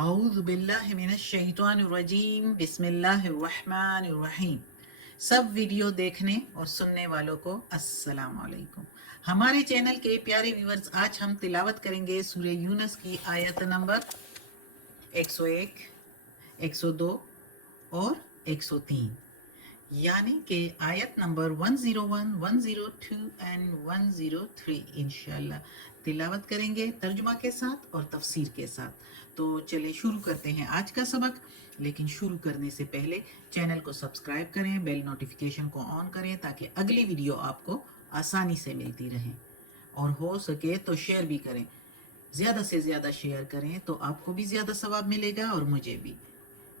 اعوذ باللہ من الشیطان الرجیم بسم اللہ الرحمن الرحیم۔ سب ویڈیو دیکھنے اور سننے والوں کو السلام علیکم۔ ہمارے چینل کے پیارے ویورز، آج ہم تلاوت کریں گے سورہ یونس کی آیت نمبر 101، 102 اور 103، یعنی کہ آیت نمبر 101، 102 اینڈ 103 انشاءاللہ تلاوت کریں گے ترجمہ کے ساتھ اور تفسیر کے ساتھ۔ تو چلیں شروع کرتے ہیں آج کا سبق، لیکن شروع کرنے سے پہلے چینل کو سبسکرائب کریں، بیل نوٹیفیکیشن کو آن کریں تاکہ اگلی ویڈیو آپ کو آسانی سے ملتی رہیں، اور ہو سکے تو شیئر بھی کریں، زیادہ سے زیادہ شیئر کریں تو آپ کو بھی زیادہ ثواب ملے گا اور مجھے بھی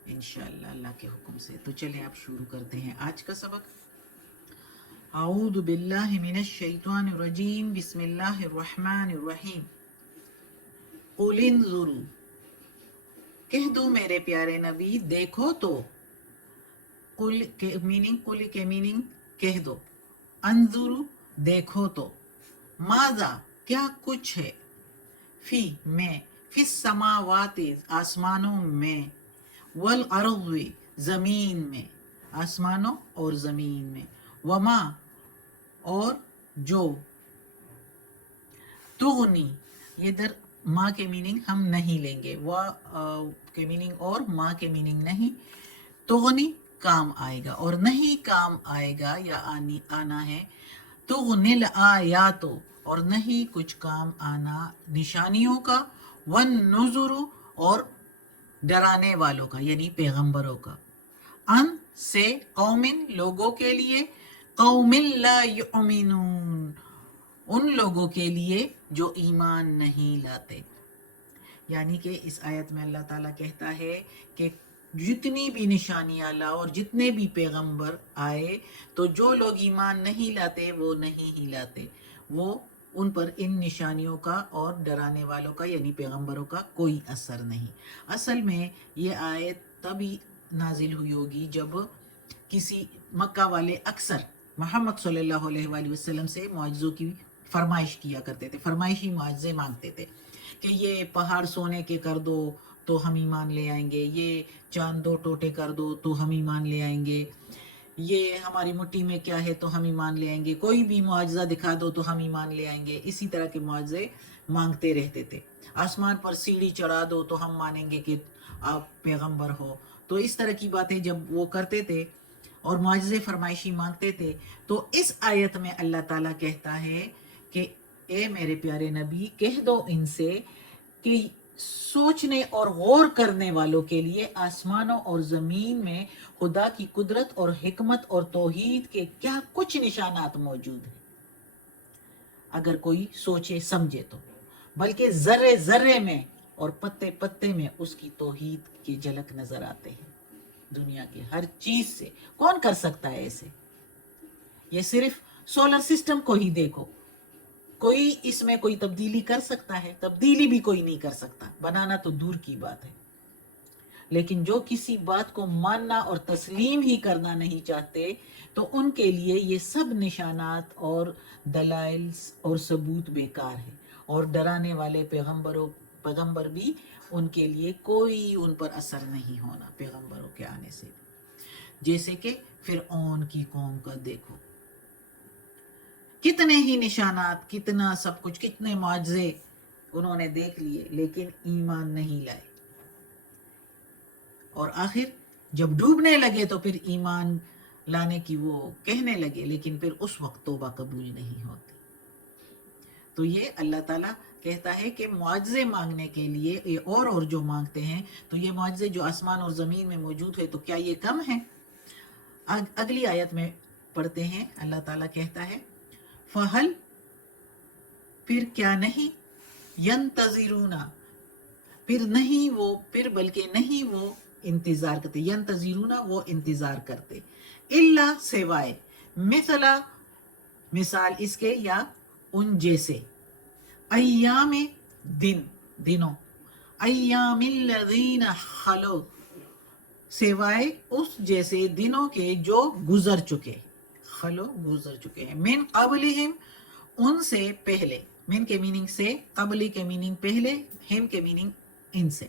انشاءاللہ اللہ کے حکم سے۔ تو چلیں اب شروع کرتے ہیں آج کا سبق۔ اعوذ باللہ من الشیطان الرجیم بسم اللہ الرحمن الرحیم۔ قل انظروا، کہہ دو میرے پیارے نبی دیکھو تو، قل کے میننگ کہہ دو، انظروا دیکھو تو، ماذا کیا کچھ ہے، فی میں، فی السماوات آسمانوں میں، والارض زمین میں، آسمانوں اور زمین میں، وما اور جو، تغنی یہ در ماں کے میننگ ہم نہیں لیں گے، وا کے میننگ اور ماں کے میننگ نہیں، تغنی کام آئے گا اور نہیں کام آئے گا یا آنا ہے، تغنی الآیات اور نہیں کچھ کام آنا نشانیوں کا، والنذر اور ڈرانے والوں کا یعنی پیغمبروں کا، ان سے قومن لوگوں کے لیے، قوم لا یؤمنون ان لوگوں کے لیے جو ایمان نہیں لاتے۔ یعنی کہ اس آیت میں اللہ تعالیٰ کہتا ہے کہ جتنی بھی نشانیاں لاؤ اور جتنے بھی پیغمبر آئے تو جو لوگ ایمان نہیں لاتے وہ نہیں ہی لاتے، وہ ان پر ان نشانیوں کا اور ڈرانے والوں کا یعنی پیغمبروں کا کوئی اثر نہیں۔ اصل میں یہ آیت تبھی نازل ہوئی ہوگی جب کسی مکہ والے اکثر محمد صلی اللہ علیہ وآلہ وسلم سے معجزوں کی فرمائش کیا کرتے تھے، فرمائشی معجزے مانگتے تھے کہ یہ پہاڑ سونے کے کر دو تو ہم ایمان لے آئیں گے، یہ چاند دو ٹوٹے کر دو تو ہم ایمان لے آئیں گے، یہ ہماری مٹی میں کیا ہے تو ہم ایمان لے آئیں گے، کوئی بھی معجزہ دکھا دو تو ہم ایمان لے آئیں گے، اسی طرح کے معجزے مانگتے رہتے تھے۔ آسمان پر سیڑھی چڑھا دو تو ہم مانیں گے کہ آپ پیغمبر ہو۔ تو اس طرح کی باتیں جب وہ کرتے تھے اور معجزے فرمائشی مانگتے تھے، تو اس آیت میں اللہ تعالیٰ کہتا ہے کہ اے میرے پیارے نبی کہہ دو ان سے کہ سوچنے اور غور کرنے والوں کے لیے آسمانوں اور زمین میں خدا کی قدرت اور حکمت اور توحید کے کیا کچھ نشانات موجود ہیں، اگر کوئی سوچے سمجھے تو، بلکہ ذرے ذرے میں اور پتے پتے میں اس کی توحید کی جھلک نظر آتے ہیں۔ دنیا کی ہر چیز سے کون کر سکتا ہے ایسے؟ یہ صرف سولر سسٹم کو ہی دیکھو، کوئی اس میں کوئی تبدیلی کر سکتا ہے؟ تبدیلی بھی کوئی نہیں کر سکتا، بنانا تو دور کی بات ہے۔ لیکن جو کسی بات کو ماننا اور تسلیم ہی کرنا نہیں چاہتے تو ان کے لیے یہ سب نشانات اور دلائل اور ثبوت بیکار ہے، اور ڈرانے والے پیغمبر بھی ان کے لیے کوئی ان پر اثر نہیں ہونا پیغمبروں کے آنے سے۔ جیسے کہ فرعون کی قوم کا دیکھو، کتنے ہی نشانات، کتنا سب کچھ، کتنے معجزے انہوں نے دیکھ لیے لیکن ایمان نہیں لائے، اور آخر جب ڈوبنے لگے تو پھر ایمان لانے کی وہ کہنے لگے، لیکن پھر اس وقت توبہ قبول نہیں ہوتی۔ تو یہ اللہ تعالیٰ کہتا ہے کہ معجزے مانگنے کے لیے یہ اور جو مانگتے ہیں تو یہ معجزے جو آسمان اور زمین میں موجود ہے تو کیا یہ کم ہیں؟ اگلی آیت میں پڑھتے ہیں، اللہ تعالیٰ کہتا ہے فَهَلْ پھر کیا نہیں، يَنْتَظِرُونَ پھر بلکہ نہیں وہ انتظار کرتے، يَنْتَظِرُونَ وہ انتظار کرتے، إِلَّا سوائے، مثال اس کے یا ان جیسے، ایام دنوں، ایام الذین خلو سوائے اس جیسے دنوں کے جو گزر چکے، خلو گزر چکے ہیں، من قبلہم ان سے پہلے، من کے میننگ سے، قبلی کے میننگ پہلے، ہم کے میننگ ان سے،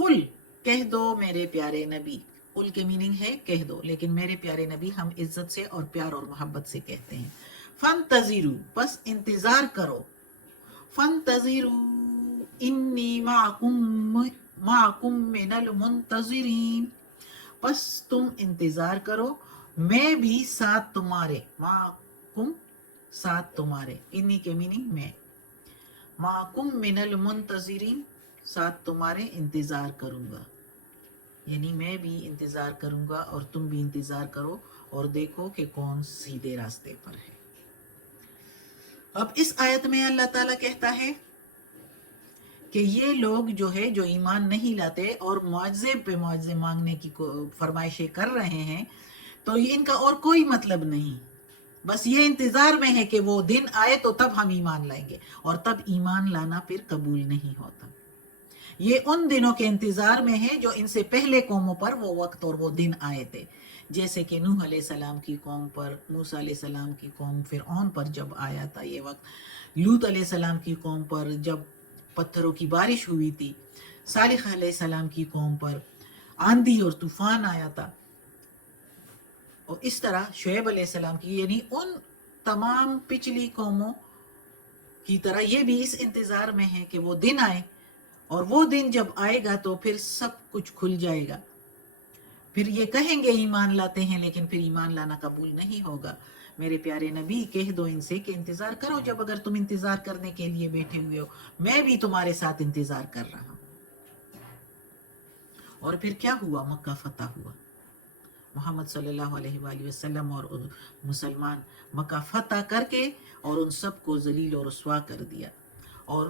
قل کہہ دو میرے پیارے نبی. قل کے میننگ ہے کہہ دو، لیکن میرے پیارے نبی ہم عزت سے اور پیار اور محبت سے کہتے ہیں. فانتظروا پس انتظار کرو. فانتظروا انی معکم من المنتظرین. پس تم انتظار کرو، میں بھی ساتھ تمہارے. معکم ساتھ تمہارے، انی کے میننگ میں. معکم من المنتظرین ساتھ تمہارے انتظار کروں گا، یعنی میں بھی انتظار کروں گا اور تم بھی انتظار کرو اور دیکھو کہ کون سیدھے راستے پر ہے. اب اس آیت میں اللہ تعالیٰ کہتا ہے کہ یہ لوگ جو ہے جو ایمان نہیں لاتے اور معجزے پہ معجزے مانگنے کی فرمائشیں کر رہے ہیں، تو یہ ان کا اور کوئی مطلب نہیں، بس یہ انتظار میں ہے کہ وہ دن آئے تو تب ہم ایمان لائیں گے، اور تب ایمان لانا پھر قبول نہیں ہوتا. یہ ان دنوں کے انتظار میں ہے جو ان سے پہلے قوموں پر وہ وقت اور وہ دن آئے تھے، جیسے کہ نوح علیہ السلام کی قوم پر، موسیٰ علیہ السلام کی قوم فرعون پر جب آیا تھا یہ وقت، لوط علیہ السلام کی قوم پر جب پتھروں کی بارش ہوئی تھی، صالح علیہ السلام کی قوم پر آندھی اور طوفان آیا تھا، اور اس طرح شعیب علیہ السلام کی، یعنی ان تمام پچھلی قوموں کی طرح یہ بھی اس انتظار میں ہے کہ وہ دن آئے، اور وہ دن جب آئے گا تو پھر سب کچھ کھل جائے گا. پھر یہ کہیں گے ایمان لاتے ہیں، لیکن پھر ایمان لانا قبول نہیں ہوگا. میرے پیارے نبی کہہ دو ان سے کہ انتظار کرو. جب اگر تم انتظار کرنے کے لیے بیٹھے ہوئے ہو، میں بھی تمہارے ساتھ انتظار کر رہا ہوں. اور پھر کیا ہوا؟ مکہ فتح ہوا. محمد صلی اللہ علیہ وآلہ وسلم اور مسلمان مکہ فتح کر کے اور ان سب کو ذلیل و رسوا کر دیا، اور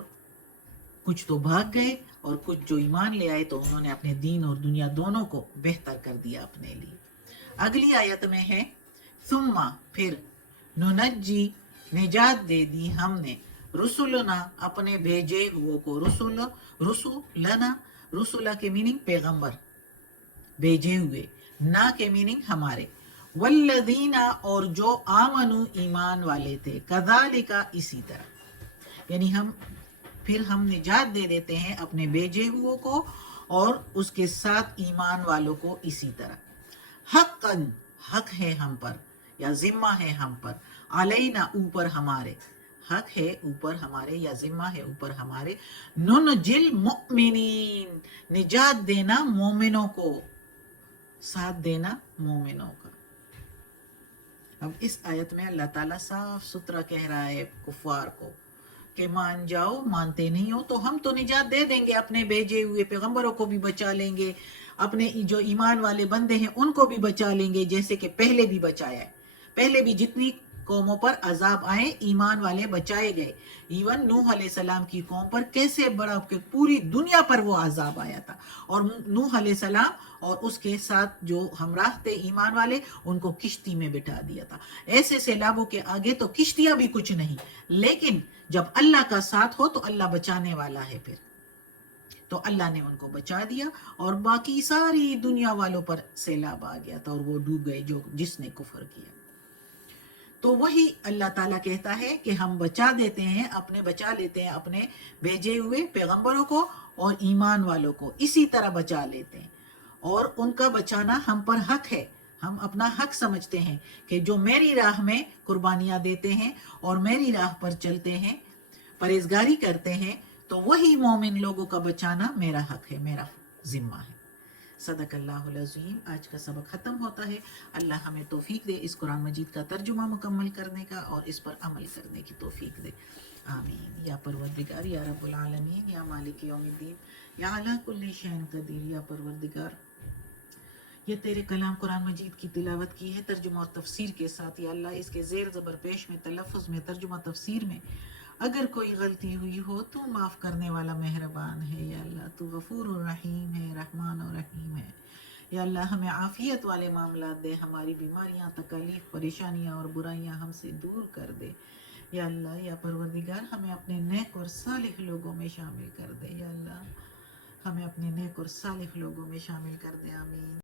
کچھ تو بھاگ گئے اور کچھ جو ایمان لے آئے تو انہوں نے اپنے دین اور دنیا دونوں کو بہتر کر دیا اپنے لیے. اگلی آیت میں ہے ثم پھر ننجی نجات دے دی ہم نے رسولنا اپنے بھیجے ہوئے کو. رسولنا، رسولہ کے میننگ پیغمبر، بھیجے ہوئے، نا کے میننگ ہمارے. والذین اور جو آمنو ایمان والے تھے، کذالک اسی طرح، یعنی ہم نجات دے دیتے ہیں اپنے بھیجے ہوئے کو اور اس کے ساتھ ایمان والوں کو اسی طرح. حقاً حق ہے ہم پر، یا ذمہ ہے ہم پر، علینا اوپر ہمارے، حق ہے اوپر ہمارے یا ذمہ ہے اوپر ہمارے، ننجل مؤمنین نجات دینا مومنوں کو، ساتھ دینا مومنوں کا. اب اس آیت میں اللہ تعالیٰ صاف ستھرا کہہ رہا ہے کفار کو کہ مان جاؤ، مانتے نہیں ہو تو ہم تو نجات دے دیں گے، اپنے بھیجے ہوئے پیغمبروں کو بھی بچا لیں گے، اپنے جو ایمان والے بندے ہیں ان کو بھی بچا لیں گے، جیسے کہ پہلے بھی بچایا ہے. پہلے بھی جتنی قوموں پر عذاب آئے ایمان والے بچائے گئے. ایون نوح علیہ السلام کی قوم پر کیسے بڑا کہ پوری دنیا پر وہ عذاب آیا تھا، اور نوح علیہ السلام اور اس کے ساتھ جو ہمراہ تھے ایمان والے ان کو کشتی میں بٹھا دیا تھا. ایسے سیلابوں کے آگے تو کشتیاں بھی کچھ نہیں، لیکن جب اللہ کا ساتھ ہو تو اللہ بچانے والا ہے. پھر تو اللہ نے ان کو بچا دیا، اور باقی ساری دنیا والوں پر سیلاب آ گیا تھا اور وہ ڈوب گئے جس نے کفر کیا. تو وہی اللہ تعالیٰ کہتا ہے کہ ہم بچا لیتے ہیں اپنے بھیجے ہوئے پیغمبروں کو اور ایمان والوں کو، اسی طرح بچا لیتے ہیں، اور ان کا بچانا ہم پر حق ہے. ہم اپنا حق سمجھتے ہیں کہ جو میری راہ میں قربانیاں دیتے ہیں اور میری راہ پر چلتے ہیں، پرہیزگاری کرتے ہیں، تو وہی مومن لوگوں کا بچانا میرا حق ہے، میرا ذمہ ہے. صدق اللہ العظیم. آج کا سبق ختم ہوتا ہے. اللہ ہمیں توفیق دے اس قرآن مجید کا ترجمہ مکمل کرنے کا اور اس پر عمل کرنے کی توفیق دے. آمین. یا پروردگار، یا رب العالمین، یا مالک یوم الدین، یا علی کل شیء قدیر. یا پروردگار، یہ تیرے کلام قرآن مجید کی تلاوت کی ہے ترجمہ اور تفسیر کے ساتھ. یا اللہ اس کے زیر زبر پیش میں، تلفظ میں، ترجمہ تفسیر میں اگر کوئی غلطی ہوئی ہو تو معاف کرنے والا مہربان ہے. یا اللہ تو غفور الرحیم ہے، رحمان الرحیم ہے. یا اللہ ہمیں عافیت والے معاملات دے، ہماری بیماریاں، تکالیف، پریشانیاں اور برائیاں ہم سے دور کر دے. یا اللہ، یا پروردگار ہمیں اپنے نیک اور صالح لوگوں میں شامل کر دے. یا اللہ ہمیں اپنے نیک اور صالح لوگوں میں شامل کر دے. آمین.